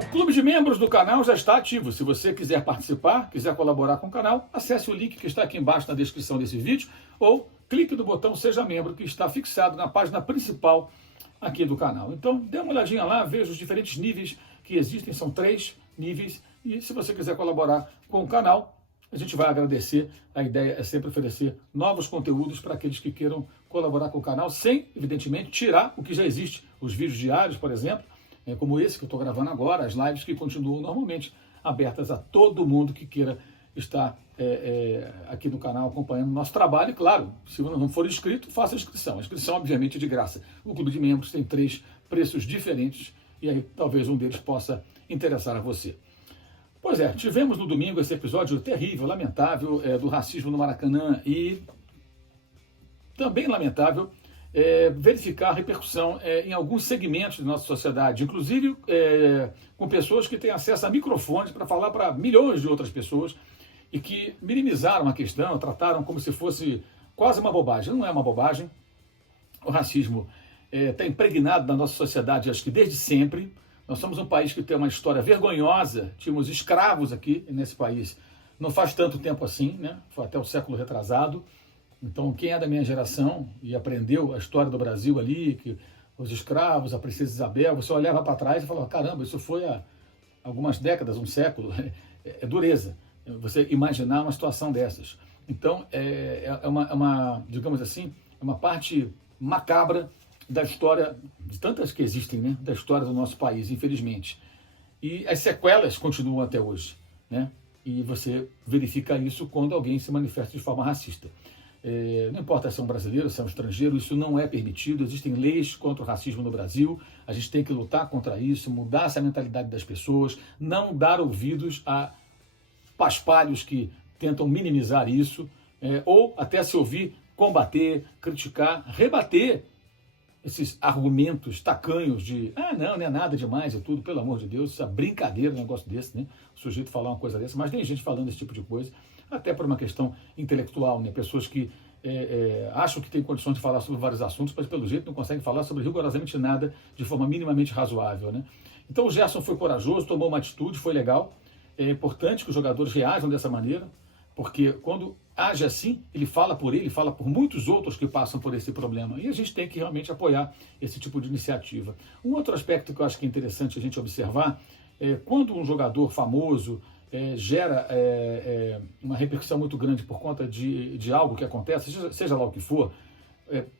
O clube de membros do canal já está ativo. Se você quiser participar, quiser colaborar com o canal, acesse o link que está aqui embaixo na descrição desse vídeo ou clique no botão Seja Membro, que está fixado na página principal aqui do canal. Então, dê uma olhadinha lá, veja os diferentes níveis que existem, são 3 níveis, e se você quiser colaborar com o canal, a gente vai agradecer. A ideia é sempre oferecer novos conteúdos para aqueles que queiram colaborar com o canal, sem, evidentemente, tirar o que já existe. Os vídeos diários, por exemplo, como esse que eu estou gravando agora, as lives que continuam normalmente abertas a todo mundo que queira estar aqui no canal acompanhando o nosso trabalho. E claro, se não for inscrito, faça a inscrição. A inscrição, obviamente, é de graça. O Clube de Membros tem 3 preços diferentes e aí talvez um deles possa interessar a você. Pois é, tivemos no domingo esse episódio terrível, lamentável, do racismo no Maracanã e também lamentável verificar a repercussão em alguns segmentos da nossa sociedade, inclusive com pessoas que têm acesso a microfones para falar para milhões de outras pessoas e que minimizaram a questão, trataram como se fosse quase uma bobagem. Não é uma bobagem. O racismo está impregnado na nossa sociedade, acho que desde sempre. Nós somos um país que tem uma história vergonhosa. Tínhamos escravos aqui nesse país não faz tanto tempo assim, né? Foi até o século retrasado. Então, quem é da minha geração e aprendeu a história do Brasil ali, que os escravos, a princesa Isabel, você olhava para trás e falava, caramba, isso foi há algumas décadas, um século. É dureza você imaginar uma situação dessas. Então, digamos assim, é uma parte macabra da história, de tantas que existem, né, da história do nosso país, infelizmente. E as sequelas continuam até hoje, né? E você verifica isso quando alguém se manifesta de forma racista. Não importa se é um brasileiro, se é um estrangeiro, isso não é permitido. Existem leis contra o racismo no Brasil, a gente tem que lutar contra isso, mudar essa mentalidade das pessoas, não dar ouvidos a paspalhos que tentam minimizar isso, ou até se ouvir combater, criticar, rebater esses argumentos tacanhos de não é nada demais e tudo, pelo amor de Deus, essa brincadeira, um negócio desse, né? O sujeito falar uma coisa dessa, mas tem gente falando esse tipo de coisa, até por uma questão intelectual, né? Pessoas que acham que têm condições de falar sobre vários assuntos, mas pelo jeito não conseguem falar sobre rigorosamente nada de forma minimamente razoável, né? Então o Gerson foi corajoso, tomou uma atitude, foi legal. É importante que os jogadores reajam dessa maneira, porque quando age assim, ele, fala por muitos outros que passam por esse problema. E a gente tem que realmente apoiar esse tipo de iniciativa. Um outro aspecto que eu acho que é interessante a gente observar é quando um jogador famoso gera uma repercussão muito grande por conta de algo que acontece, seja lá o que for,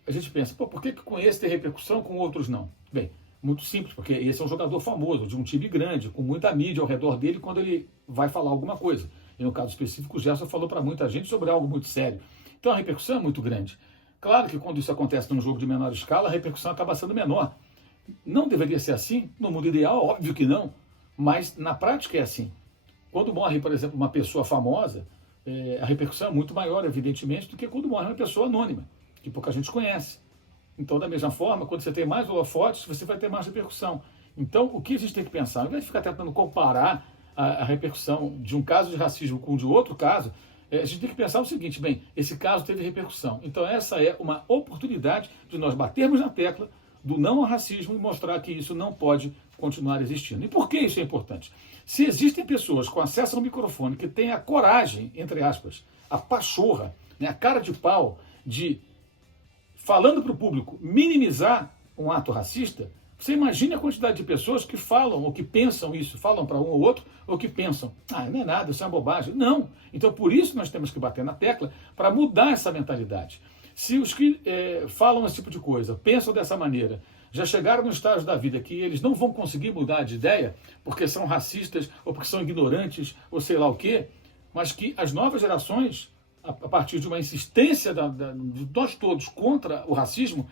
a gente pensa, por que com esse tem repercussão, com outros não? Bem, muito simples, porque esse é um jogador famoso, de um time grande, com muita mídia ao redor dele quando ele vai falar alguma coisa. E no caso específico, o Gerson falou para muita gente sobre algo muito sério. Então a repercussão é muito grande. Claro que quando isso acontece num jogo de menor escala, a repercussão acaba sendo menor. Não deveria ser assim? No mundo ideal, óbvio que não. Mas na prática é assim. Quando morre, por exemplo, uma pessoa famosa, a repercussão é muito maior, evidentemente, do que quando morre uma pessoa anônima, que pouca gente conhece. Então, da mesma forma, quando você tem mais holofotes, você vai ter mais repercussão. Então, o que a gente tem que pensar? Ao invés de ficar tentando comparar a repercussão de um caso de racismo com o de outro caso, a gente tem que pensar o seguinte, bem, esse caso teve repercussão. Então, essa é uma oportunidade de nós batermos na tecla do não ao racismo e mostrar que isso não pode continuar existindo. E por que isso é importante? Se existem pessoas com acesso ao microfone que têm a coragem, entre aspas, a pachorra, né, a cara de pau de, falando para o público, minimizar um ato racista, você imagine a quantidade de pessoas que falam ou que pensam isso, falam para um ou outro, ou que pensam, não é nada, isso é uma bobagem. Não. Então, por isso nós temos que bater na tecla para mudar essa mentalidade. Se os que falam esse tipo de coisa, pensam dessa maneira, já chegaram no estágio da vida que eles não vão conseguir mudar de ideia, porque são racistas, ou porque são ignorantes, ou sei lá o quê, mas que as novas gerações, a partir de uma insistência de nós todos contra o racismo,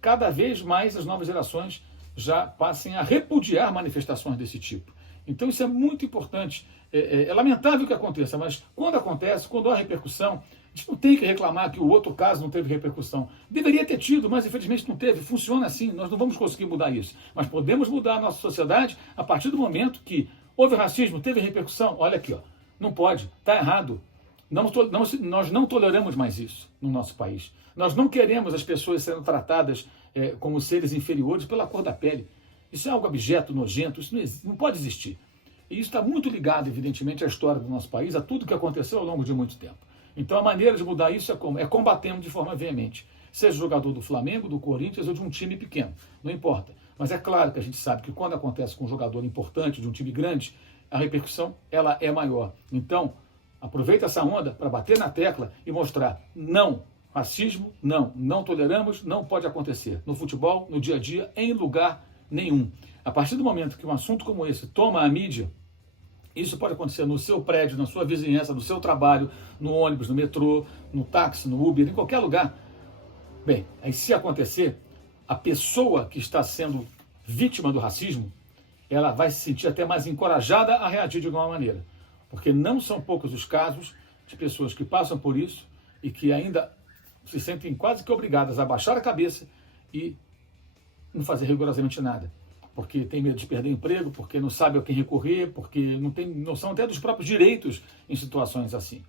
cada vez mais as novas gerações já passem a repudiar manifestações desse tipo. Então isso é muito importante. É lamentável que aconteça, mas quando acontece, quando há repercussão, a gente não tem que reclamar que o outro caso não teve repercussão. Deveria ter tido, mas infelizmente não teve. Funciona assim, nós não vamos conseguir mudar isso. Mas podemos mudar a nossa sociedade a partir do momento que houve racismo, teve repercussão. Olha aqui, não pode, está errado. Nós não toleramos mais isso no nosso país. Nós não queremos as pessoas sendo tratadas como seres inferiores pela cor da pele. Isso é algo abjeto, nojento, isso não pode existir. E isso está muito ligado, evidentemente, à história do nosso país, a tudo que aconteceu ao longo de muito tempo. Então a maneira de mudar isso é como? É combatendo de forma veemente. Seja jogador do Flamengo, do Corinthians ou de um time pequeno, não importa. Mas é claro que a gente sabe que quando acontece com um jogador importante, de um time grande, a repercussão ela é maior. Então, aproveita essa onda para bater na tecla e mostrar: não, racismo, não toleramos, não pode acontecer. No futebol, no dia a dia, em lugar nenhum. A partir do momento que um assunto como esse toma a mídia, isso pode acontecer no seu prédio, na sua vizinhança, no seu trabalho, no ônibus, no metrô, no táxi, no Uber, em qualquer lugar. Bem, aí se acontecer, a pessoa que está sendo vítima do racismo, ela vai se sentir até mais encorajada a reagir de alguma maneira. Porque não são poucos os casos de pessoas que passam por isso e que ainda se sentem quase que obrigadas a baixar a cabeça e não fazer rigorosamente nada. Porque tem medo de perder emprego, porque não sabe a quem recorrer, porque não tem noção até dos próprios direitos em situações assim.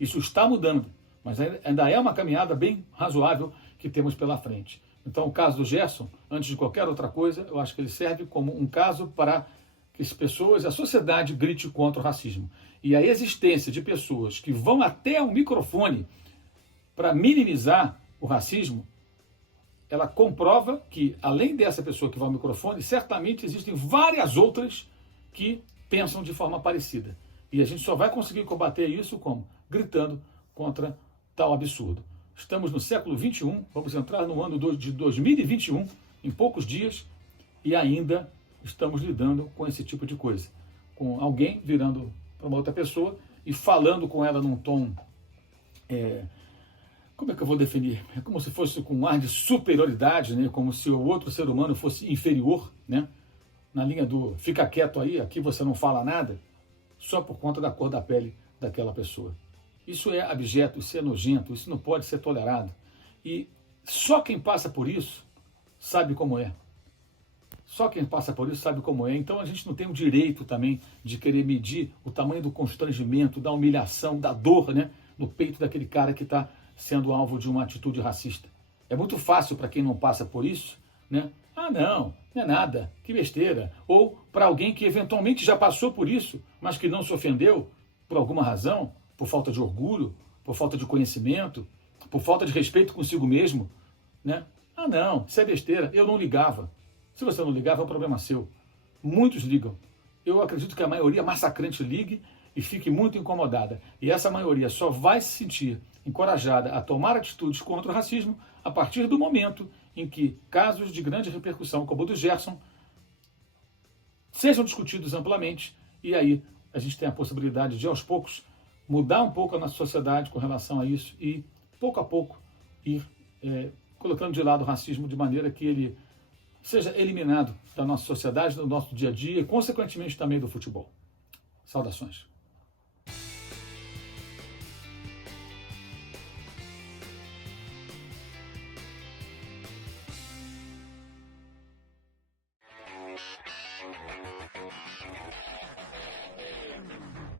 Isso está mudando, mas ainda é uma caminhada bem razoável que temos pela frente. Então, o caso do Gerson, antes de qualquer outra coisa, eu acho que ele serve como um caso para que as pessoas, a sociedade grite contra o racismo. E a existência de pessoas que vão até o microfone para minimizar o racismo, ela comprova que, além dessa pessoa que vai ao microfone, certamente existem várias outras que pensam de forma parecida. E a gente só vai conseguir combater isso como? Gritando contra tal absurdo. Estamos no século XXI, vamos entrar no ano de 2021, em poucos dias, e ainda estamos lidando com esse tipo de coisa. Com alguém virando para uma outra pessoa e falando com ela num tom... como é que eu vou definir? É como se fosse com um ar de superioridade, né? Como se o outro ser humano fosse inferior, né? Na linha do fica quieto aí, aqui você não fala nada, só por conta da cor da pele daquela pessoa. Isso é abjeto, isso é nojento, isso não pode ser tolerado. E só quem passa por isso sabe como é. Só quem passa por isso sabe como é. Então a gente não tem o direito também de querer medir o tamanho do constrangimento, da humilhação, da dor, né? No peito daquele cara que está sendo alvo de uma atitude racista. É muito fácil para quem não passa por isso, né? Ah, não é nada, que besteira. Ou para alguém que eventualmente já passou por isso, mas que não se ofendeu por alguma razão, por falta de orgulho, por falta de conhecimento, por falta de respeito consigo mesmo, né? Ah, não, isso é besteira, eu não ligava. Se você não ligava, é um problema seu. Muitos ligam. Eu acredito que a maioria massacrante ligue e fique muito incomodada. E essa maioria só vai se sentir encorajada a tomar atitudes contra o racismo a partir do momento em que casos de grande repercussão, como o do Gerson, sejam discutidos amplamente, e aí a gente tem a possibilidade de, aos poucos, mudar um pouco a nossa sociedade com relação a isso e, pouco a pouco, ir colocando de lado o racismo de maneira que ele seja eliminado da nossa sociedade, do nosso dia a dia e, consequentemente, também do futebol. Saudações.